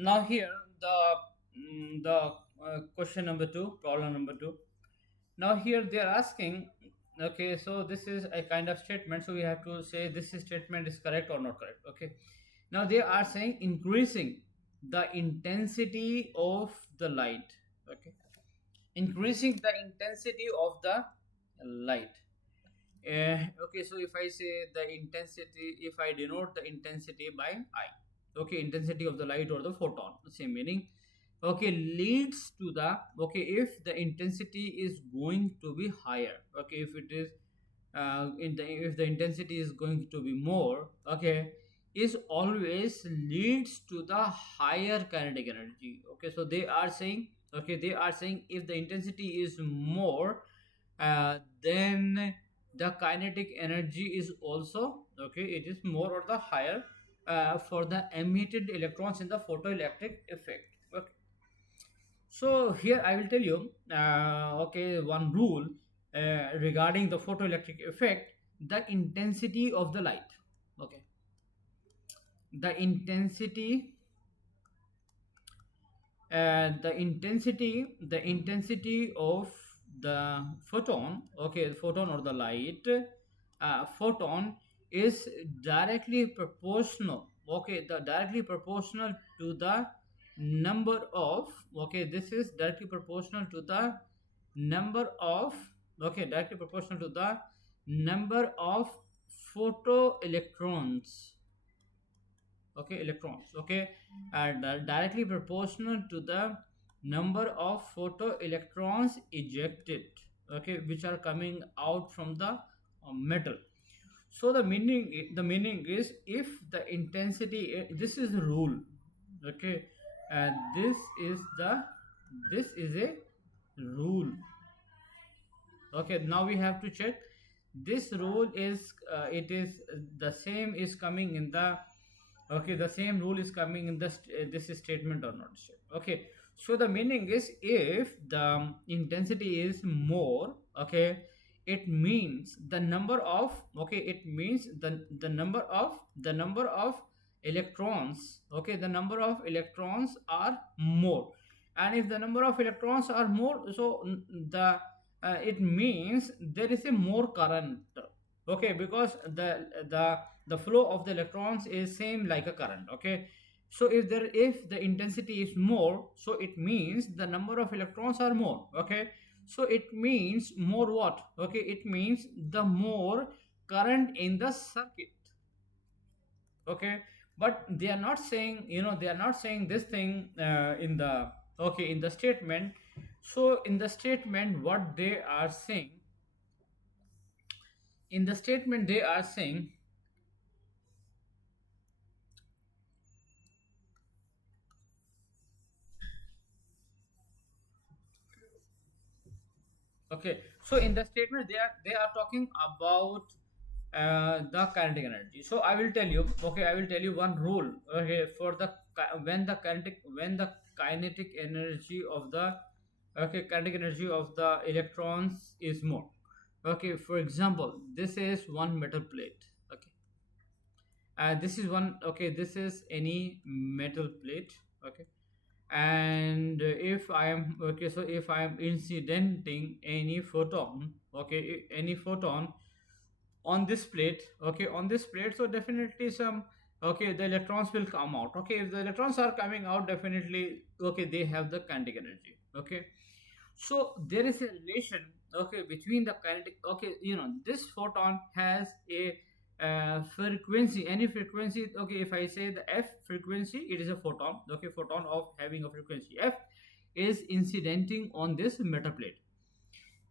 Now here the question number two, problem number two. Now here they are asking, okay, so this is a kind of statement, so we have to say this statement is correct or not correct. Okay. Now they are saying increasing the intensity of the light. Okay, increasing the intensity of the light. Okay, so if I say the intensity, if I denote the intensity by I, okay, intensity of the light or the photon, same meaning. Okay, leads to the, okay, if the intensity is going to be higher, okay, if it is if the intensity is going to be more, okay, is always leads to the higher kinetic energy. Okay, so they are saying, okay, they are saying if the intensity is more, then the kinetic energy is also, okay, it is more or the higher for the emitted electrons in the photoelectric effect. Okay, so here I will tell you, okay, one rule regarding the photoelectric effect: the intensity of the light. Okay, the intensity, the intensity of the photon, okay, photon or the light, photon is directly proportional, okay, the directly proportional to the number of, okay, this is directly proportional to the number of, okay, directly proportional to the number of photoelectrons, okay, electrons, okay, and directly proportional to the number of photoelectrons ejected, okay, which are coming out from the metal. So the meaning is, if the intensity, this is the rule, okay, and this is a rule. Okay, now we have to check this rule is, it is the same is coming in the, okay, the same rule is coming in this statement or not. Okay, so the meaning is, if the intensity is more, okay, it means the number of, okay, it means the number of electrons, okay, the number of electrons are more. And if the number of electrons are more, so the it means there is a more current. Okay, because the flow of the electrons is same like a current. Okay, so if the intensity is more, so it means the number of electrons are more. Okay, so it means more what? Okay, it means the more current in the circuit. Okay, but they are not saying, they are not saying this thing in the, okay, in the statement. So in the statement, what they are saying, in the statement they are saying, okay, so in the statement they are talking about the kinetic energy. So I will tell you, okay, I will tell you one rule, okay, for the when the kinetic energy of the, okay, kinetic energy of the electrons is more. Okay, for example, this is one metal plate. Okay, this is one, okay, this is any metal plate. Okay, and if I am, okay, so if I am incidenting any photon, okay, any photon on this plate, okay, on this plate, so definitely some, okay, the electrons will come out. Okay, if the electrons are coming out, definitely, okay, they have the kinetic energy. Okay, so there is a relation, okay, between the kinetic, okay, this photon has a frequency, any frequency. Okay, if I say the f frequency, it is a photon. Okay, photon of having a frequency f is incidenting on this metal plate.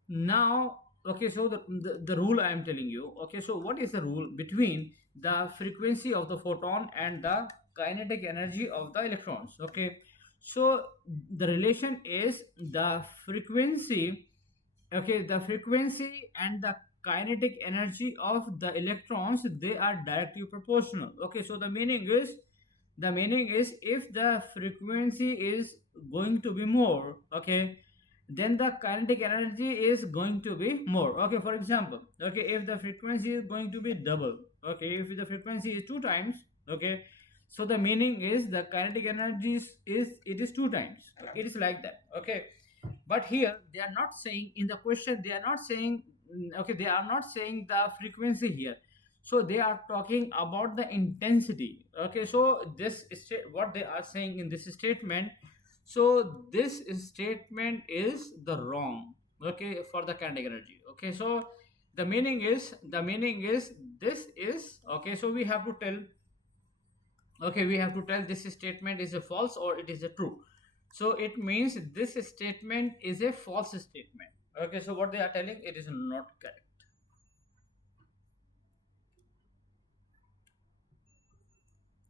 Now, okay, so the rule I am telling you, okay, so what is the rule between the frequency of the photon and the kinetic energy of the electrons? Okay, so the relation is the frequency, okay, the frequency and the kinetic energy of the electrons, they are directly proportional. Okay, so the meaning is if the frequency is going to be more, okay, then the kinetic energy is going to be more. Okay, for example, okay, if the frequency is going to be double, okay, if the frequency is two times, okay, So the meaning is the kinetic energy is it is two times. It is like that. Okay, but here they are not saying in the question, they are not saying, okay, they are not saying the frequency here. So they are talking about the intensity. Okay, so this is what they are saying in this statement. So this statement is the wrong, okay, for the kinetic energy. Okay, so the meaning is this is okay. So we have to tell, okay, we have to tell this statement is a false or it is a true. So it means this statement is a false statement. Okay, so what they are telling, it is not correct.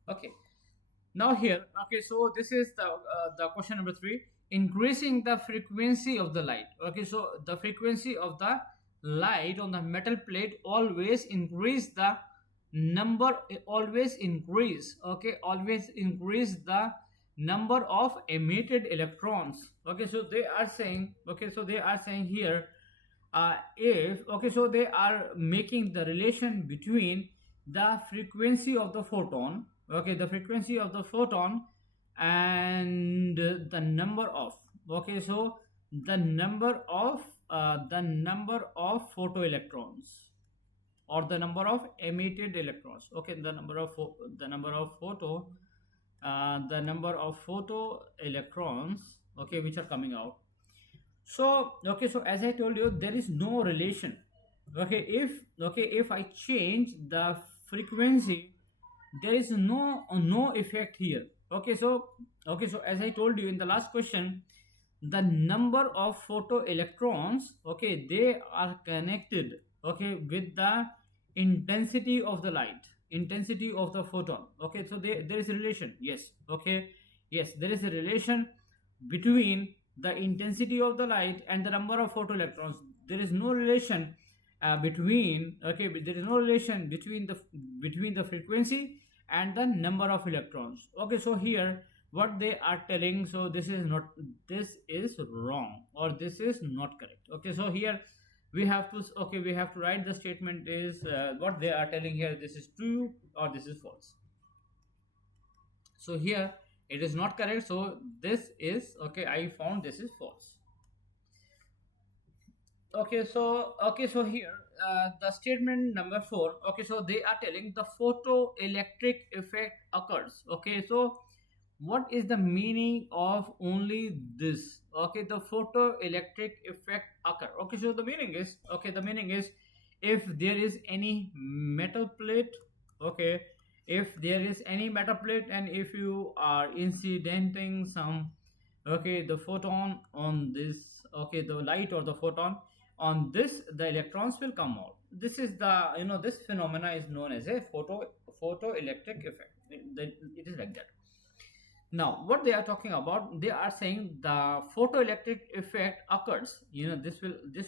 Okay, now here, okay, so this is the question number 3. Increasing the frequency of the light. Okay, so the frequency of the light on the metal plate always increase the number, always increase, okay, always increase the number of emitted electrons. Okay, so they are saying, okay, so they are saying here, if okay, so they are making the relation between the frequency of the photon, okay, the frequency of the photon, and the number of, okay, so the number of photoelectrons, or the number of emitted electrons. Okay, the number of photo electrons, okay, which are coming out. So okay, so as I told you, there is no relation. Okay, if I change the frequency, there is no effect here. Okay, so as I told you in the last question, the number of photoelectrons, okay, they are connected, okay, with the intensity of the light, intensity of the photon. Okay, so there is a relation. Yes, okay, yes, there is a relation between the intensity of the light and the number of photoelectrons. There is no relation between, okay, there is no relation between the frequency and the number of electrons. Okay, so here what they are telling, so this is wrong, or this is not correct. Okay, so here we have to write the statement is, what they are telling here, this is true or this is false. So here it is not correct, so this is, okay, I found this is false. Okay, so here, the statement number 4. Okay, so they are telling the photoelectric effect occurs. Okay, so what is the meaning of only this? Okay, the photoelectric effect occur. Okay, so the meaning is if there is any metal plate, okay, if there is any metal plate, and if you are incidenting some, okay, the photon on this, okay, the light or the photon on this, the electrons will come out. This is this phenomena is known as a photoelectric effect. It is like that. Now what they are talking about, they are saying the photoelectric effect occurs, this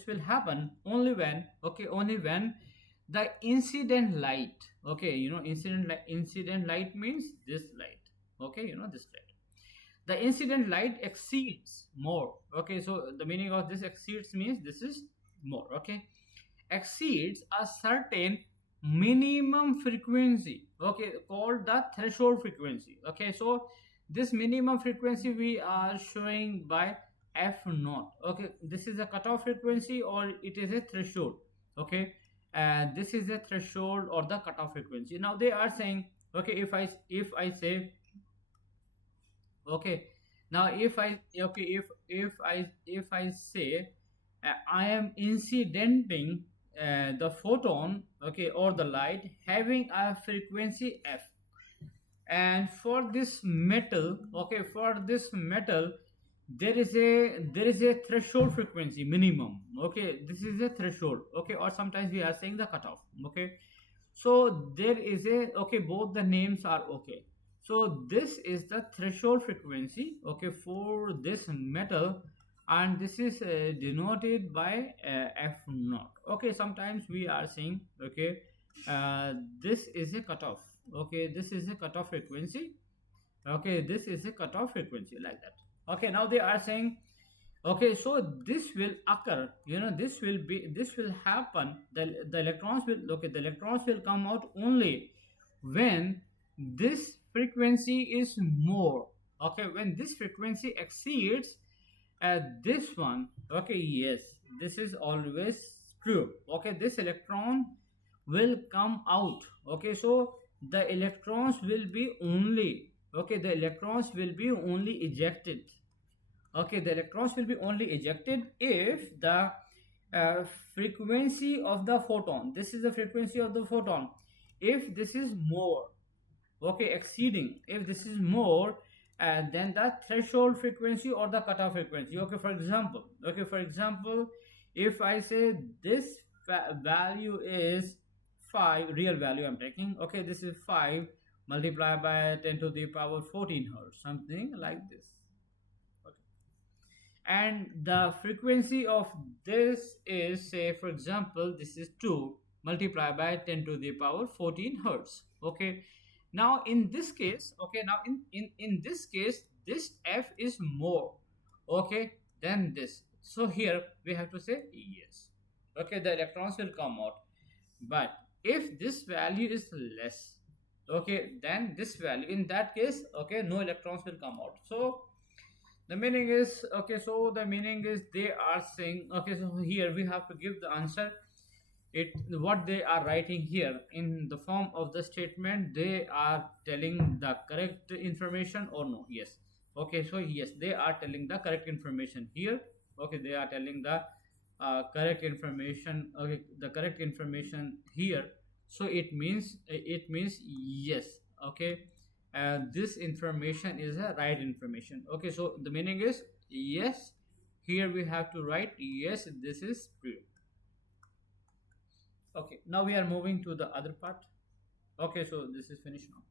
will happen only when, okay, only when the incident light, okay, incident light means this light, okay, this light, the incident light exceeds more. Okay, so the meaning of this exceeds means this is more. Okay, exceeds a certain minimum frequency, okay, called the threshold frequency. Okay, so this minimum frequency we are showing by f naught. Okay, this is a cutoff frequency or it is a threshold. Okay, and this is a threshold or the cutoff frequency. Now they are saying, okay, if I say, okay, now if I say, I am incidenting the photon, okay, or the light having a frequency f, and for this metal, okay, for this metal, there is a threshold frequency minimum. Okay, this is a threshold, okay, or sometimes we are saying the cutoff. Okay, so there is a, okay, both the names are okay. So this is the threshold frequency, okay, for this metal, and this is denoted by f naught. Okay, sometimes we are saying, okay, this is a cutoff. Okay, this is a cutoff frequency. Okay, this is a cutoff frequency, like that. Okay, now they are saying, okay, so this will occur, this will happen, the electrons will, okay, the electrons will come out only when this frequency is more, okay, when this frequency exceeds this one, okay, yes, this is always true. Okay, this electron will come out. Okay, so the electrons will be only, okay, the electrons will be only ejected. Okay, the electrons will be only ejected if the uh, frequency of the photon, this is the frequency of the photon, if this is more, okay, exceeding, if this is more than the threshold frequency or the cutoff frequency. Okay, for example, if I say this value is 5, real value I'm taking, okay, this is 5 multiplied by 10 to the power 14 hertz, something like this. Okay, and the frequency of this is, say for example, this is 2 multiplied by 10 to the power 14 hertz. Okay, now in this case, okay, now in this case, this f is more, okay, than this, so here we have to say yes. Okay, the electrons will come out. But if this value is less, okay, then this value, in that case, okay, no electrons will come out. So the meaning is, okay, so the meaning is they are saying, okay, so here we have to give the answer. It, what they are writing here in the form of the statement, they are telling the correct information or no? Yes. Okay, so yes, they are telling the correct information here. Okay, they are telling the correct information, okay, the correct information here. So it means yes. Okay, this information is a right information. Okay, so the meaning is yes, here we have to write yes, this is true. Okay, now we are moving to the other part. Okay, so this is finished now.